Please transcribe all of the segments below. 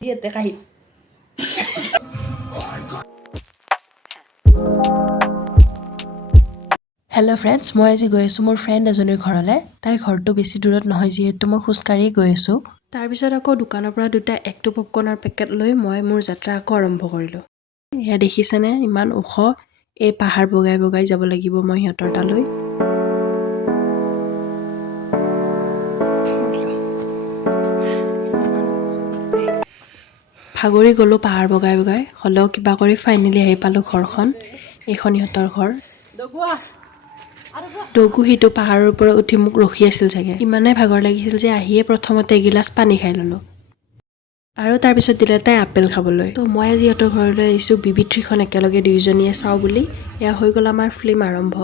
Diete kahit. Hello friends, মই আজি গৈ আছো মোৰ ফ্ৰেণ্ড এজনীৰ ঘৰলৈ। তাইৰ ঘৰটো বেছি দূৰত নহয় যিহেতু মই খোজকাঢ়ি গৈ আছো। তাৰ পিছত আকৌ দোকানৰ পৰা দুটা একটো পপকৰ্নৰ পেকেট লৈ মই মোৰ যাত্ৰা আকৌ আৰম্ভ কৰিলো। এয়া দেখিছেনে ইমান ওখ, এই পাহাৰ বগাই বগাই যাব লাগিব মই সিহঁতৰ তালৈ। ভাগৰি গ'লো পাহাৰ বগাই বগাই, হ'লেও কিবা কৰি ফাইনেলি আহি পালোঁ ঘৰখন। এইখন ইহঁতৰ ঘৰ। দগু সিটো পাহাৰৰ পৰা উঠি মোক ৰখি আছিল চাগে। ইমানেই ভাগৰ লাগিছিল যে আহিয়ে প্ৰথমতে এগিলাচ পানী খাই ল'লোঁ। আৰু তাৰপিছত দিলে তাই আপেল খাবলৈ। তো মই আজি ইহঁতৰ ঘৰলৈ আহিছোঁ BB3খন একেলগে দুয়োজনীয়ে চাওঁ বুলি। এয়া হৈ গ'ল আমাৰ ফিল্ম আৰম্ভ।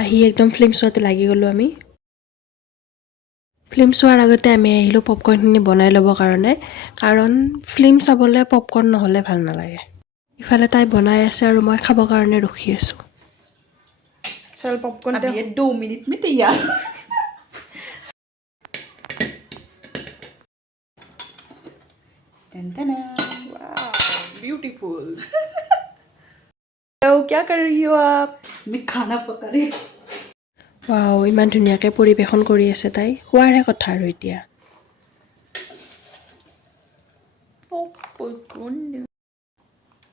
আহি একদম ফিল্ম চোৱাতে লাগি গ'লোঁ আমি। ফিল্ম চোৱাৰ আগতে আমি আহিলোঁ পপকৰ্নখিনি বনাই ল'বৰ কাৰণে, কাৰণ ফিল্ম চাবলৈ পপকৰ্ন নহ'লে ভাল নালাগে। ইফালে তাই বনাই আছে আৰু মই খাবৰ কাৰণে ৰখি আছোঁ। चल पॉपकॉर्न अब ये 2 मिनट में तैयार वाह ब्यूटीफुल तो क्या कर रही हो आप मैं खाना पका रही हूँ वाओ ইমান ধুনীয়াকৈ পৰিবেশন কৰি আছে তাই হোৱাৰে কথা আৰু এতিয়া पॉपकॉर्न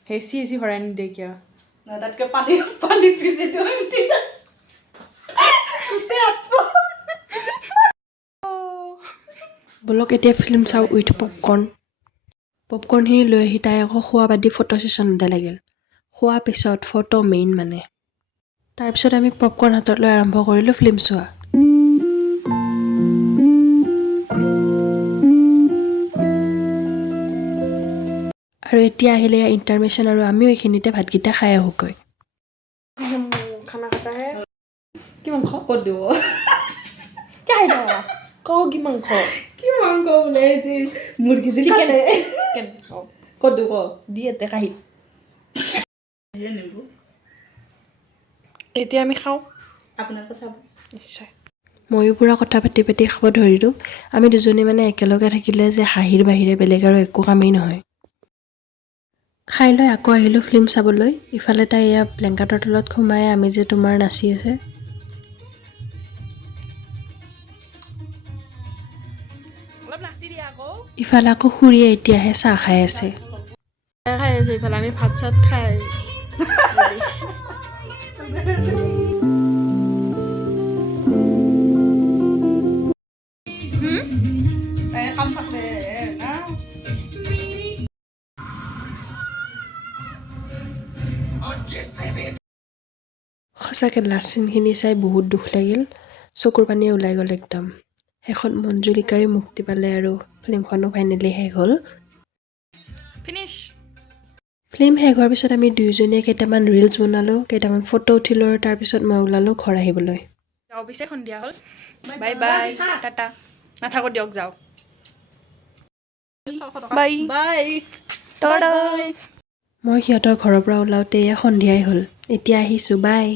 हेसी हेसी हरानी दे क्या ना तक के पानी पानी पीसे तो उठी जा বলক এতিয়া ফিল্ম চাওঁ উইথ পপকৰ্নখিনি লৈ আহি তাই আকৌ খোৱা বাদ দি ফটো ছেশ্যনতে লাগিল। খোৱাৰ পিছত ফটো মেইন মানে। তাৰপিছত আমি পপকৰ্ন হাতত লৈ আৰম্ভ কৰিলোঁ ফিল্ম চোৱা। আৰু এতিয়া আহিলে ইণ্টাৰমিশ্যন আৰু আমিও এইখিনিতে ভাতকেইটা খাই আহোঁগৈ। खाना खाता है কি মাংস ক'ত দিব কি আইডা কও কি মাংস বোলে যে মুৰ্গী যে কাটে চিকেন ক'ত দিব দিয়েতে কাহিত এতিয়া আমি খাওঁ আপোনালোকে চাব নিশ্চয় ময়ো পূৰা কথা পাতি পাতি খাব ধৰিলোঁ। আমি দুজনী মানে একেলগে থাকিলে যে হাঁহিৰ বাহিৰে বেলেগ আৰু একো কামেই নহয়। খাই লৈ আকৌ আহিলোঁ ফিল্ম চাবলৈ। ইফালে তাই এয়া ব্লেংকেটৰ তলত সোমাই আমি যে তোমাৰ নাচি আছে। অলপ নাচি দিয়া আকৌ ইফালে আকৌ খুৰীয়ে এতিয়াহে চাহ খাই আছে। খাই আছে ইফালে আমি ভাত চাত খাই কাম থাকলে না সঁচাকৈ লাষ্ট চিনখিনি চাই বহুত দুখ লাগিল। চকুৰ পানী ওলাই গ'ল একদম। শেষত মঞ্জুলিকায়ো মুক্তি পালে আৰু ফিল্মখনো ফাইনেলি শেষ হ'ল। ফিনিশ ফিল্ম শেষ হোৱাৰ পিছত আমি দুয়োজনীয়ে কেইটামান ৰিলছ বনালোঁ, কেইটামান ফটো উঠিলোঁ আৰু তাৰপিছত মই ওলালোঁ ঘৰ আহিবলৈ। যাওঁ পিছে সন্ধিয়া হ'ল বাই বাই টাটা নাথাকো দিয়ক যাওঁ বাই বাই টাটা মই সিহঁতৰ ঘৰৰ পৰা ওলাওঁতে এয়া সন্ধিয়াই হ'ল। এতিয়া আহিছোঁ বাই।